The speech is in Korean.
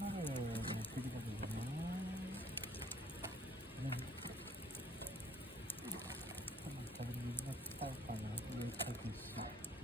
하나를 드리다 보면 잠깐만, 거기 민낯 따올까요? 여기 저기 있어.